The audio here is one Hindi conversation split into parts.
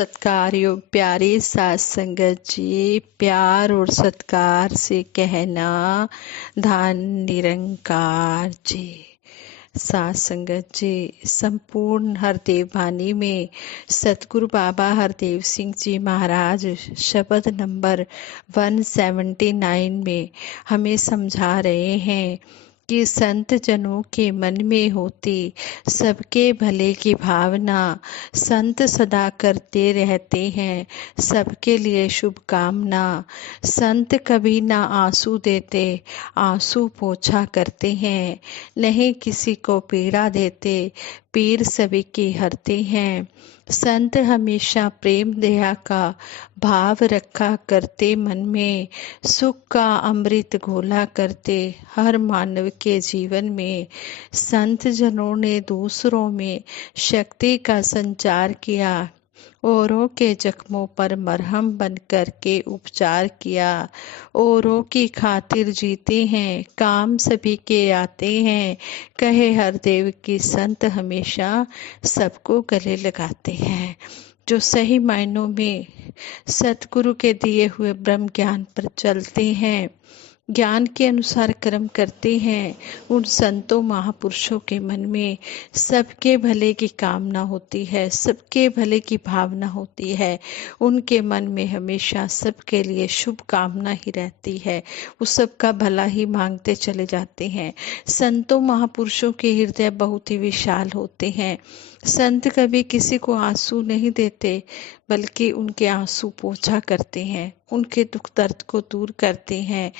सत्कार योग प्यारे साथ संगत जी, प्यार और सत्कार से कहना धन निरंकार जी। साथ संगत जी, संपूर्ण हरदेव वाणी में सतगुरु बाबा हरदेव सिंह जी महाराज शब्द नंबर 179 में हमें समझा रहे हैं कि संत जनों के मन में होती सबके भले की भावना संत सदा करते रहते हैं, सबके लिए शुभकामना। संत कभी ना आंसू देते, आंसू पोछा करते हैं, नहीं किसी को पीड़ा देते, पीर सभी की हरते हैं। संत हमेशा प्रेम दया का भाव रखा करते मन में, सुख का अमृत घोला करते हर मानव के जीवन में। संत जनों ने दूसरों में शक्ति का संचार किया, औरों के जख्मों पर मरहम बन कर के उपचार किया। औरों की खातिर जीते हैं, काम सभी के आते हैं, कहे हरदेव की संत हमेशा सबको गले लगाते हैं। जो सही मायनों में सतगुरु के दिए हुए ब्रह्म ज्ञान पर चलते हैं, ज्ञान के अनुसार कर्म करते हैं, उन संतों महापुरुषों के मन में सबके भले की कामना होती है, सबके भले की भावना होती है। उनके मन में हमेशा सबके लिए शुभ कामना ही रहती है, वो सबका भला ही मांगते चले जाते हैं। संतों महापुरुषों के हृदय बहुत ही विशाल होते हैं। संत कभी किसी को आंसू नहीं देते, बल्कि उनके आंसू पोंछा करते हैं, उनके दुख दर्द को दूर करते हैं।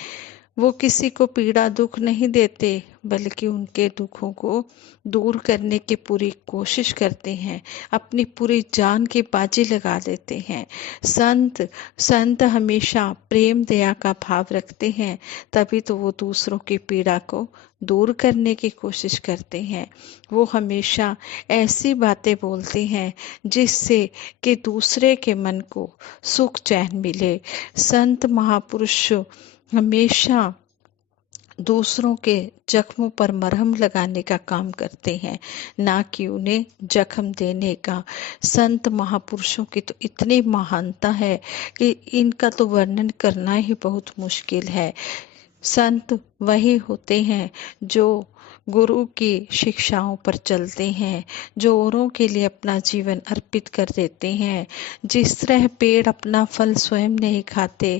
वो किसी को पीड़ा दुख नहीं देते, बल्कि उनके दुखों को दूर करने की पूरी कोशिश करते हैं, अपनी पूरी जान की बाजी लगा देते हैं। संत हमेशा प्रेम दया का भाव रखते हैं, तभी तो वो दूसरों की पीड़ा को दूर करने की कोशिश करते हैं। वो हमेशा ऐसी बातें बोलते हैं जिससे कि दूसरे के मन को सुख चैन मिले। संत महापुरुष हमेशा दूसरों के जख्मों पर मरहम लगाने का काम करते हैं, ना कि उन्हें जख्म देने का। संत महापुरुषों की तो इतनी महानता है कि इनका तो वर्णन करना ही बहुत मुश्किल है। संत वही होते हैं जो गुरु की शिक्षाओं पर चलते हैं, जो औरों के लिए अपना जीवन अर्पित कर देते हैं। जिस तरह पेड़ अपना फल स्वयं नहीं खाते,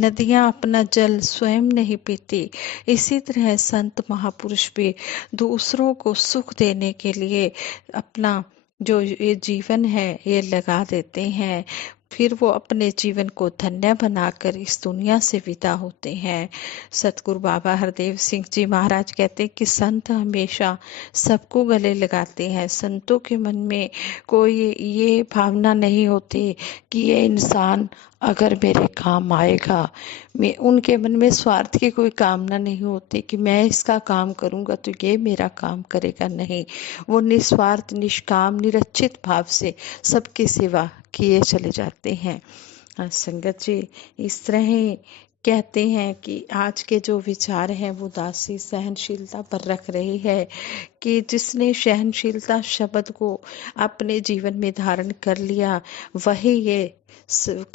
नदियां अपना जल स्वयं नहीं पीती, इसी तरह संत महापुरुष भी दूसरों को सुख देने के लिए अपना जो ये जीवन है ये लगा देते हैं। फिर वो अपने जीवन को धन्य बनाकर इस दुनिया से विदा होते हैं। सतगुरु बाबा हरदेव सिंह जी महाराज कहते हैं कि संत हमेशा सबको गले लगाते हैं। संतों के मन में कोई ये भावना नहीं होती कि ये इंसान अगर मेरे काम आएगा। मैं उनके मन में स्वार्थ की कोई कामना नहीं होती कि मैं इसका काम करूंगा तो ये मेरा काम करेगा, नहीं। वो निस्वार्थ निष्काम निरचित भाव से सबकी सेवा किए चले जाते हैं। संगत जी, इस तरह ही कहते हैं कि आज के जो विचार हैं वो दासी सहनशीलता पर रख रही है कि जिसने सहनशीलता शब्द को अपने जीवन में धारण कर लिया वही ये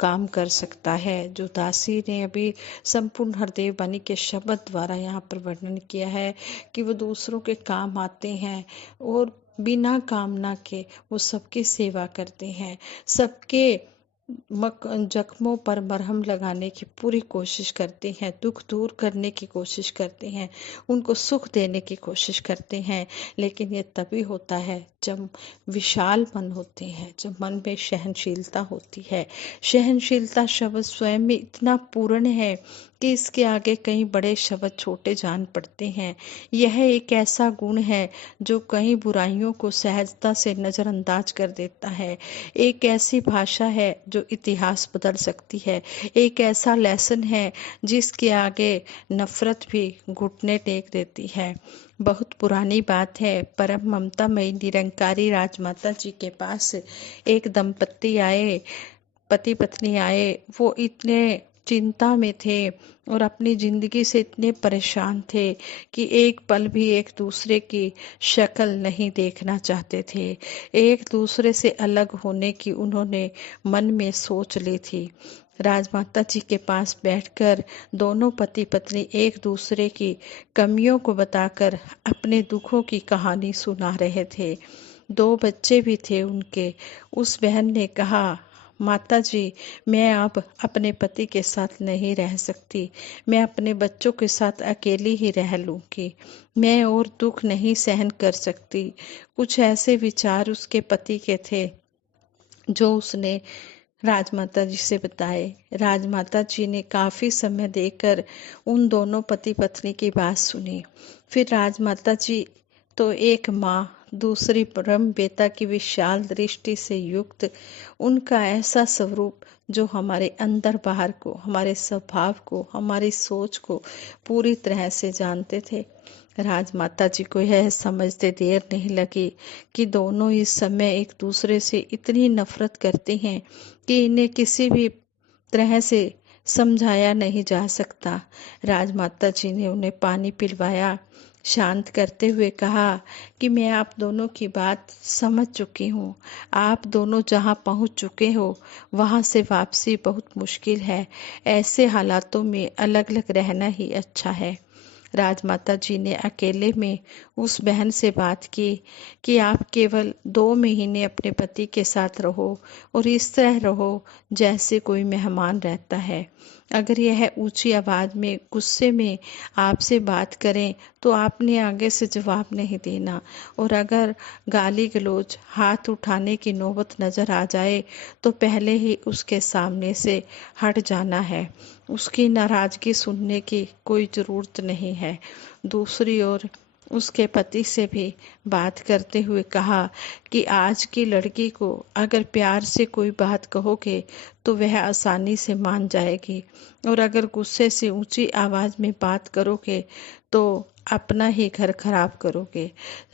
काम कर सकता है। जो दासी ने अभी संपूर्ण हरदेव वाणी के शब्द द्वारा यहाँ पर वर्णन किया है कि वो दूसरों के काम आते हैं और बिना कामना के वो सबकी सेवा करते हैं, सबके जख्मों पर मरहम लगाने की पूरी कोशिश करते हैं, दुख दूर करने की कोशिश करते हैं, उनको सुख देने की कोशिश करते हैं। लेकिन ये तभी होता है जब विशाल मन होते हैं, जब मन में सहनशीलता होती है। सहनशीलता शब्द स्वयं में इतना पूर्ण है कि इसके आगे कई बड़े शब्द छोटे जान पड़ते हैं। यह एक ऐसा गुण है जो कई बुराइयों को सहजता से नज़रअंदाज कर देता है। एक ऐसी भाषा है जो इतिहास बदल सकती है। एक ऐसा लेसन है जिसके आगे नफरत भी घुटने टेक देती है। बहुत पुरानी बात है, परम ममतामयी निरंकारी राजमाता जी के पास एक दंपत्ति आए, पति पत्नी आए। वो इतने चिंता में थे और अपनी जिंदगी से इतने परेशान थे कि एक पल भी एक दूसरे की शक्ल नहीं देखना चाहते थे। एक दूसरे से अलग होने की उन्होंने मन में सोच ली थी। राजमाता जी के पास बैठकर दोनों पति पत्नी एक दूसरे की कमियों को बताकर अपने दुखों की कहानी सुना रहे थे। 2 बच्चे भी थे उनके। उस बहन ने कहा, माता जी, मैं अब अपने पति के साथ नहीं रह सकती। मैं अपने बच्चों के साथ अकेली ही रह लूंगी। मैं और दुख नहीं सहन कर सकती। कुछ ऐसे विचार उसके पति के थे जो उसने राजमाता जी से बताए। राजमाता जी ने काफी समय देकर उन दोनों पति पत्नी की बात सुनी। फिर राजमाता जी तो एक माँ, दूसरी परम बेटा की विशाल दृष्टि से युक्त उनका ऐसा स्वरूप जो हमारे अंदर बाहर को, हमारे स्वभाव को, हमारी सोच को पूरी तरह से जानते थे। राजमाता जी को यह समझते देर नहीं लगी कि दोनों इस समय एक दूसरे से इतनी नफरत करते हैं कि इन्हें किसी भी तरह से समझाया नहीं जा सकता। राजमाता जी ने उन्हें पानी पिलवाया, शांत करते हुए कहा कि मैं आप दोनों की बात समझ चुकी हूँ। आप दोनों जहाँ पहुँच चुके हो वहाँ से वापसी बहुत मुश्किल है। ऐसे हालातों में अलग अलग रहना ही अच्छा है। राजमाता जी ने अकेले में उस बहन से बात की कि आप केवल 2 महीने अपने पति के साथ रहो और इस तरह रहो जैसे कोई मेहमान रहता है। अगर यह ऊंची आवाज में गुस्से में आपसे बात करें तो आपने आगे से जवाब नहीं देना, और अगर गाली गलौज हाथ उठाने की नौबत नजर आ जाए तो पहले ही उसके सामने से हट जाना है। उसकी नाराजगी सुनने की कोई जरूरत नहीं है। दूसरी ओर उसके पति से भी बात करते हुए कहा कि आज की लड़की को अगर प्यार से कोई बात कहोगे तो वह आसानी से मान जाएगी, और अगर गुस्से से ऊंची आवाज में बात करोगे तो अपना ही घर खराब करोगे,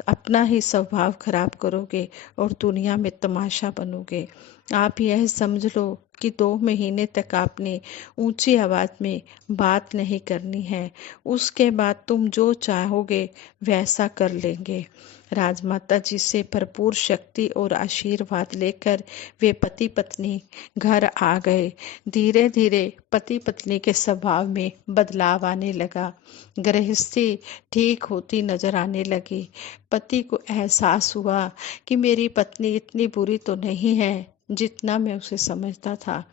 अपना ही स्वभाव खराब करोगे और दुनिया में तमाशा बनोगे। आप यह समझ लो कि 2 महीने तक आपने ऊंची आवाज में बात नहीं करनी है। उसके बाद तुम जो चाहोगे वैसा कर लेंगे। राजमाता जी से भरपूर शक्ति और आशीर्वाद लेकर वे पति पत्नी घर आ गए। धीरे धीरे पति पत्नी के स्वभाव में बदलाव आने लगा। गृहस्थी ठीक होती नजर आने लगी। पति को एहसास हुआ कि मेरी पत्नी इतनी बुरी तो नहीं है जितना मैं उसे समझता था।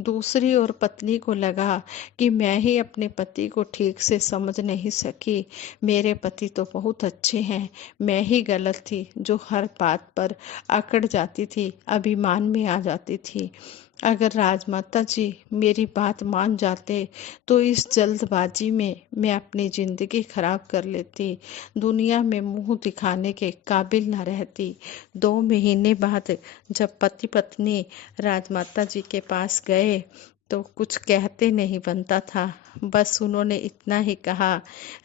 दूसरी ओर पत्नी को लगा कि मैं ही अपने पति को ठीक से समझ नहीं सकी। मेरे पति तो बहुत अच्छे हैं, मैं ही गलत थी जो हर बात पर अकड़ जाती थी, अभिमान में आ जाती थी। अगर राजमाता जी मेरी बात मान जाते तो इस जल्दबाजी में मैं अपनी जिंदगी खराब कर लेती, दुनिया में मुंह दिखाने के काबिल न रहती। 2 महीने बाद जब पति पत्नी राजमाता जी के पास गए तो कुछ कहते नहीं बनता था। बस उन्होंने इतना ही कहा,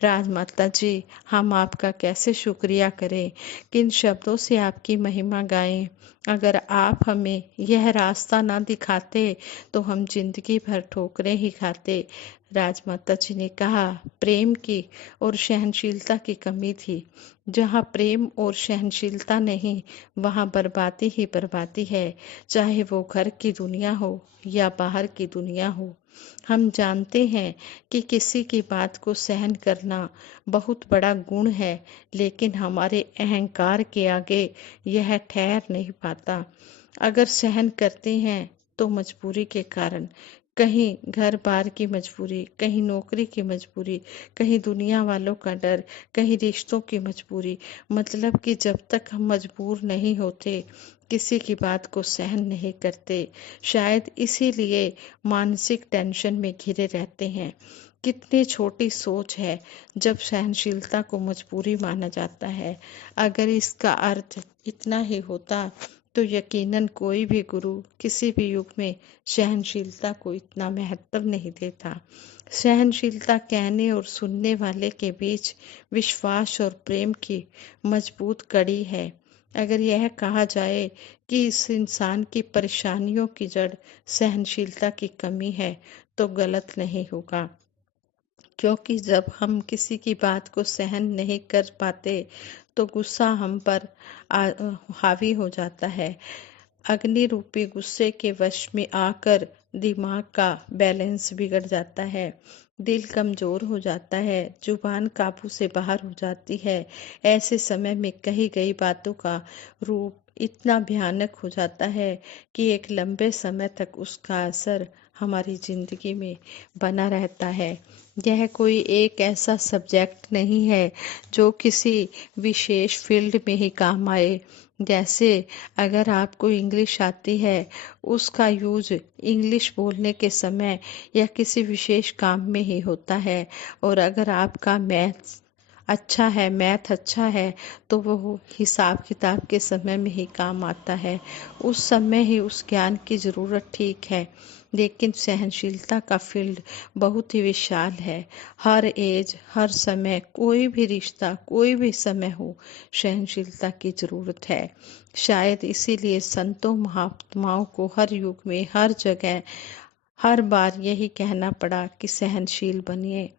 राजमाता जी, हम आपका कैसे शुक्रिया करें, किन शब्दों से आपकी महिमा गाएं। अगर आप हमें यह रास्ता ना दिखाते तो हम जिंदगी भर ठोकरें ही खाते। राजमाता जी ने कहा, प्रेम की और सहनशीलता की कमी थी। जहाँ प्रेम और सहनशीलता नहीं वहाँ बर्बादी ही बर्बादी है, चाहे वो घर की दुनिया हो या बाहर की दुनिया हो। हम जानते हैं कि किसी की बात को सहन करना बहुत बड़ा गुण है, लेकिन हमारे अहंकार के आगे यह ठहर नहीं पाता। अगर सहन करते हैं तो मजबूरी के कारण, कहीं घर बार की मजबूरी, कहीं नौकरी की मजबूरी, कहीं दुनिया वालों का डर, कहीं रिश्तों की मजबूरी, मतलब कि जब तक हम मजबूर नहीं होते किसी की बात को सहन नहीं करते। शायद इसीलिए मानसिक टेंशन में घिरे रहते हैं। कितनी छोटी सोच है जब सहनशीलता को मजबूरी माना जाता है। अगर इसका अर्थ इतना ही होता तो यकीनन कोई भी गुरु किसी भी युग में सहनशीलता को इतना महत्व नहीं देता। सहनशीलता कहने और सुनने वाले के बीच विश्वास और प्रेम की मजबूत कड़ी है। अगर यह कहा जाए कि इस इंसान की परेशानियों की जड़ सहनशीलता की कमी है तो गलत नहीं होगा, क्योंकि जब हम किसी की बात को सहन नहीं कर पाते तो गुस्सा हम पर हावी हो जाता है। अग्नि रूपी गुस्से के वश में आकर दिमाग का बैलेंस बिगड़ जाता है, दिल कमजोर हो जाता है, जुबान काबू से बाहर हो जाती है। ऐसे समय में कही गई बातों का रूप इतना भयानक हो जाता है कि एक लंबे समय तक उसका असर हमारी जिंदगी में बना रहता है। यह कोई एक ऐसा सब्जेक्ट नहीं है जो किसी विशेष फील्ड में ही काम आए। जैसे अगर आपको इंग्लिश आती है, उसका यूज इंग्लिश बोलने के समय या किसी विशेष काम में ही होता है। और अगर आपका मैथ अच्छा है तो वो हिसाब किताब के समय में ही काम आता है। उस समय ही उस ज्ञान की ज़रूरत ठीक है। लेकिन सहनशीलता का फील्ड बहुत ही विशाल है। हर एज, हर समय, कोई भी रिश्ता, कोई भी समय हो, सहनशीलता की ज़रूरत है। शायद इसीलिए संतों महात्माओं को हर युग में, हर जगह, हर बार यही कहना पड़ा कि सहनशील बनिए।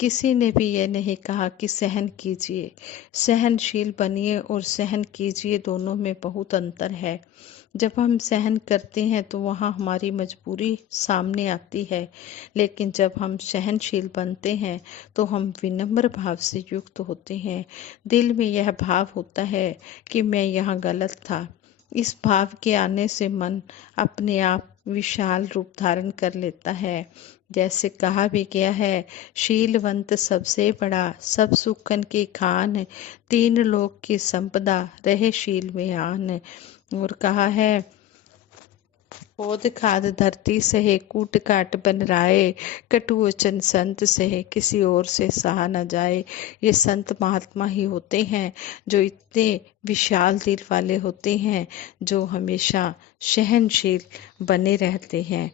किसी ने भी ये नहीं कहा कि सहन कीजिए। सहनशील बनिए और सहन कीजिए, दोनों में बहुत अंतर है। जब हम सहन करते हैं तो वहाँ हमारी मजबूरी सामने आती है, लेकिन जब हम सहनशील बनते हैं तो हम विनम्र भाव से युक्त होते हैं। दिल में यह भाव होता है कि मैं यहाँ गलत था। इस भाव के आने से मन अपने आप विशाल रूप धारण कर लेता है। जैसे कहा भी गया है, शीलवंत सबसे बड़ा, सब सुखन की खान, तीन लोक की संपदा रहे शील में आन। और कहा है, ओद खाद धरती सहे, कूट काट बन राए, कटु वचन संत सहे, किसी और से सहा न जाए। ये संत महात्मा ही होते हैं जो इतने विशाल दिल वाले होते हैं, जो हमेशा सहनशील बने रहते हैं।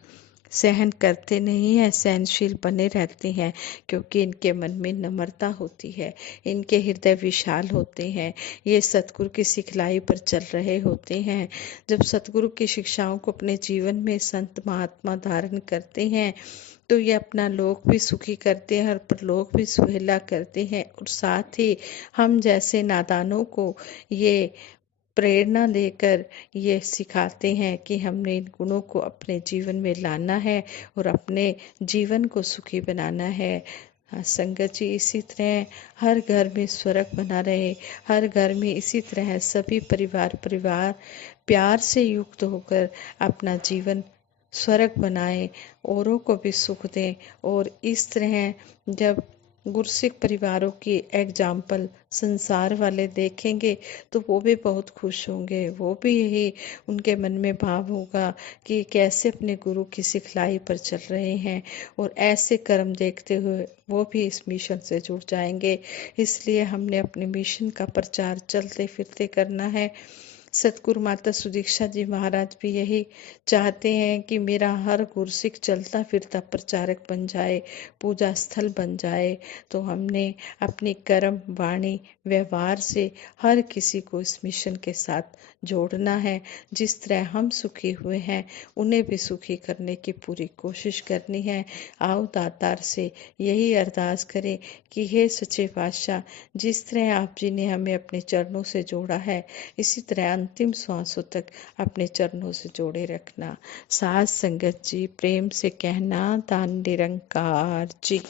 सहन करते नहीं है, सहनशील बने रहते हैं, क्योंकि इनके मन में नम्रता होती है, इनके हृदय विशाल होते हैं। ये सतगुरु की सिखलाई पर चल रहे होते हैं। जब सतगुरु की शिक्षाओं को अपने जीवन में संत महात्मा धारण करते हैं तो ये अपना लोक भी सुखी करते हैं और परलोक भी सुहेला करते हैं। और साथ ही हम जैसे नादानों को ये प्रेरणा देकर ये सिखाते हैं कि हमने इन गुणों को अपने जीवन में लाना है और अपने जीवन को सुखी बनाना है। हाँ, संगत जी, इसी तरह हर घर में स्वर्ग बना रहे, हर घर में इसी तरह सभी परिवार प्यार से युक्त होकर अपना जीवन स्वर्ग बनाए, औरों को भी सुख दें। और इस तरह जब गुरसिख परिवारों की एग्जाम्पल संसार वाले देखेंगे तो वो भी बहुत खुश होंगे। वो भी यही उनके मन में भाव होगा कि कैसे अपने गुरु की सिखलाई पर चल रहे हैं, और ऐसे कर्म देखते हुए वो भी इस मिशन से जुड़ जाएंगे। इसलिए हमने अपने मिशन का प्रचार चलते फिरते करना है। सतगुरु माता सुदीक्षा जी महाराज भी यही चाहते हैं कि मेरा हर गुरसिख चलता फिरता प्रचारक बन जाए, पूजा स्थल बन जाए। तो हमने अपनी कर्म, वाणी, व्यवहार से हर किसी को इस मिशन के साथ जोड़ना है। जिस तरह हम सुखी हुए हैं, उन्हें भी सुखी करने की पूरी कोशिश करनी है। आओ दातार से यही अरदास करें कि हे सच्चे पातशाह, जिस तरह आप जी ने हमें अपने चरणों से जोड़ा है, इसी तरह अंतिम श्वासों तक अपने चरणों से जोड़े रखना। साथ संगत जी, प्रेम से कहना, दान निरंकार जी।